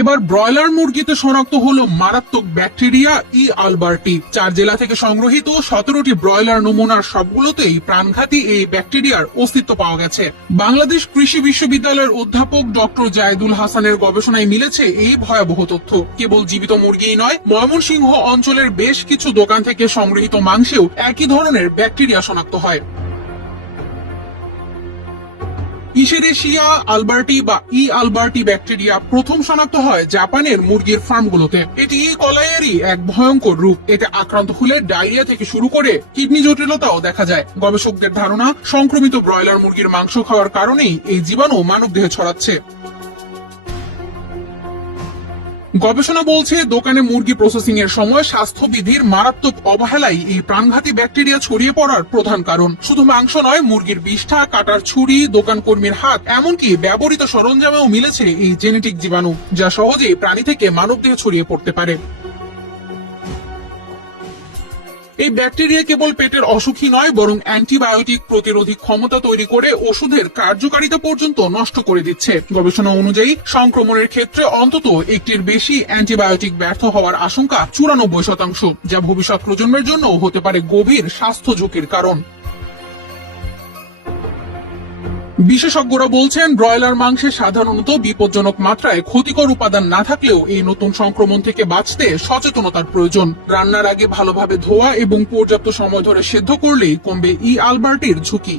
এবার ব্রয়লার মুরগিতে শনাক্ত হলো মারাত্মক ব্যাকটেরিয়া ই আলবার্টি। 4 জেলা থেকে সংগ্রহিত 17টি ব্রয়লার নমুনার সবগুলোতেই প্রাণঘাতী এই ব্যাকটেরিয়ার অস্তিত্ব পাওয়া গেছে। বাংলাদেশ কৃষি বিশ্ববিদ্যালয়ের অধ্যাপক ডক্টর জায়েদুল হাসানের গবেষণায় মিলেছে এই ভয়াবহ তথ্য। কেবল জীবিত মুরগিই নয়, ময়মনসিংহ অঞ্চলের বেশ কিছু দোকান থেকে সংগৃহীত মাংসেও একই ধরনের ব্যাকটেরিয়া শনাক্ত হয়। ইশেরেশিয়া আলবার্টি বা ই আলবার্টি ব্যাকটেরিয়া প্রথম শনাক্ত হয় জাপানের মুরগির ফার্মগুলোতে। এটি ই কলাইয়েরই এক ভয়ঙ্কর রূপ। এতে আক্রান্ত হলে ডায়রিয়া থেকে শুরু করে কিডনি জটিলতাও দেখা যায়। গবেষকদের ধারণা, সংক্রমিত ব্রয়লার মুরগির মাংস খাওয়ার কারণেই এই জীবাণু মানবদেহে ছড়াচ্ছে। গবেষণা বলছে, দোকানে মুরগি প্রসেসিং এর সময় স্বাস্থ্যবিধির মারাত্মক অবহেলাই এই প্রাণঘাতী ব্যাকটেরিয়া ছড়িয়ে পড়ার প্রধান কারণ। শুধু মাংস নয়, মুরগির বিষ্ঠা, কাটার ছুরি, দোকান কর্মীর হাত, এমনকি ব্যবহৃত সরঞ্জামেও মিলেছে এই জেনেটিক জীবাণু, যা সহজেই প্রাণী থেকে মানবদেহে ছড়িয়ে পড়তে পারে। এই ব্যাকটেরিয়া কেবল পেটের অসুখই নয়, বরং অ্যান্টিবায়োটিক প্রতিরোধী ক্ষমতা তৈরি করে ওষুধের কার্যকারিতা পর্যন্ত নষ্ট করে দিচ্ছে। গবেষণা অনুযায়ী সংক্রমণের ক্ষেত্রে অন্তত একটির বেশি অ্যান্টিবায়োটিক ব্যর্থ হওয়ার আশঙ্কা 94%, যা ভবিষ্যৎ প্রজন্মের জন্য হতে পারে গভীর স্বাস্থ্য ঝুঁকির কারণ। বিশেষজ্ঞরা বলছেন, ব্রয়লার মাংসে সাধারণত বিপজ্জনক মাত্রায় ক্ষতিকর উপাদান না থাকলেও এই নতুন সংক্রমণ থেকে বাঁচতে সচেতনতার প্রয়োজন। রান্নার আগে ভালোভাবে ধোয়া এবং পর্যাপ্ত সময় ধরে সেদ্ধ করলেই কমবে ই আলবার্টির ঝুঁকি।